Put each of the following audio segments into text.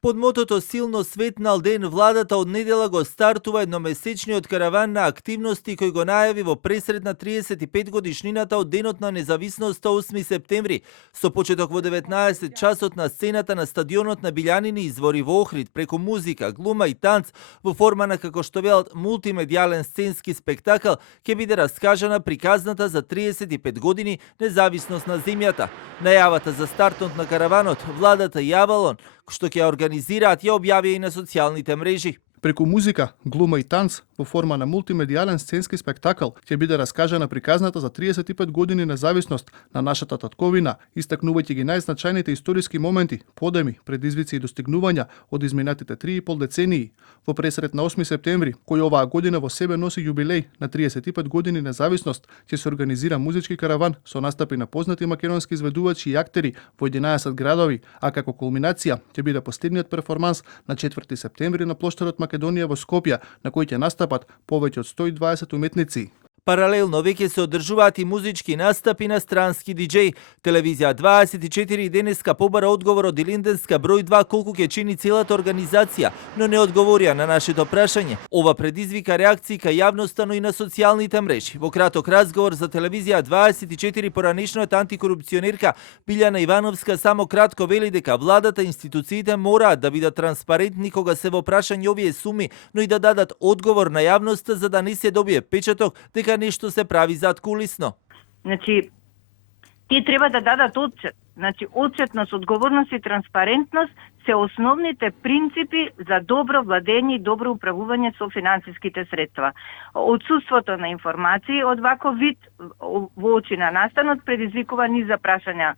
Под мотото Силно светнал ден, владата од недела го стартува едномесечниот караван на активности кој го најави во пресред на 35 годишнината од денот на независноста 8 септември. Со почеток во 19 часот на сцената на стадионот на Билјанини извори во Охрид преку музика, глума и танц во форма на, како што велат, мултимедијален сценски спектакл ќе биде раскажана приказната за 35 години независност на земјата. Најавата за стартот на караванот владата и Авалон, што ќе организираат, ја објавија и на социјалните мрежи. Преку музика, глума и танц во форма на мултимедијален сценски спектакл ќе биде раскажана приказната за 35 години независност на нашата татковина, истакнувајќи ги најзначајните историски моменти, подеми, предизвици и достигнувања од изминатите 3,5 децении. Во пресред на 8 септември, кој оваа година во себе носи јубилеј на 35 години независност, ќе се организира музички караван со настапи на познати македонски изведувачи и актери во 11 градови, а како кулминација ќе биде последниот перформанс на 4 септември на плоштадот Македонија во Скопје, на кој ќе настапат повеќе од 120 уметници. Паралелно веќе се одржуваат и музички настапи на странски диџеј. Телевизија 24 денеска побара одговор од Илинденска број 2 колку ќе чини целата организација, но не одговорија на нашето прашање. Ова предизвика реакции кај јавноста, но и на социјалните мрежи. Во краток разговор за Телевизија 24 поранешната антикорупционерка Билјана Ивановска само кратко вели дека владата и институциите мораат да бидат транспарентни кога се во прашање овие суми, но и да дадат одговор на јавноста за да не се добие печаток дека нешто се прави зад кулисно. Значи, тие треба да дадат одчет. Значи, одчетност, одговорност и транспарентност се основните принципи за добро владење и добро управување со финансиските средства. Отсуството на информации од ваков вид во очи на настанот предизвикува низ прашања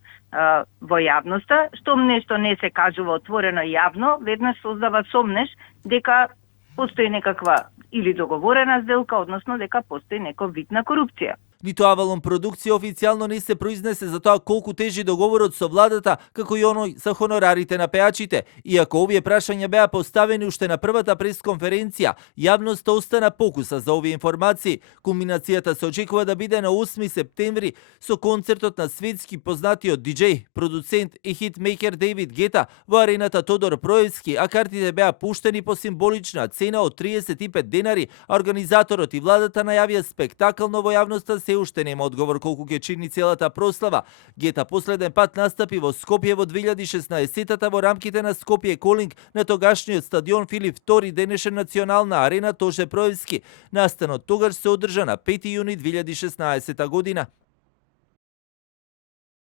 во јавноста, што нешто не се кажува отворено и јавно, веднаш создава сомнеш дека постои некаква или договорена сделка, односно дека постои некој вид на корупција. Ниту Авалон продукција официјално не се произнесе за тоа колку тежи договорот со владата, како и оној за хонорарите на пеачите. Иако овие прашања беа поставени уште на првата пресконференција, јавноста остана покуса за овие информации. Кулминацијата се очекува да биде на 8 септември со концертот на светски познатиот диџеј, продуцент и хитмейкер Дейвид Гета во арената Тодор Проевски, а картите беа пуштени по символична цена од 35 денари, а организаторот и владата најавија спектакл, но во јавноста се уште нема одговор колку ќе чини целата прослава. Гета последен пат настапи во Скопје во 2016-та во рамките на Скопје Колинг на тогашниот стадион Филип II, денешен национална арена Тоше Проевски. Настанот тогаш се одржа на 5 јуни 2016 година.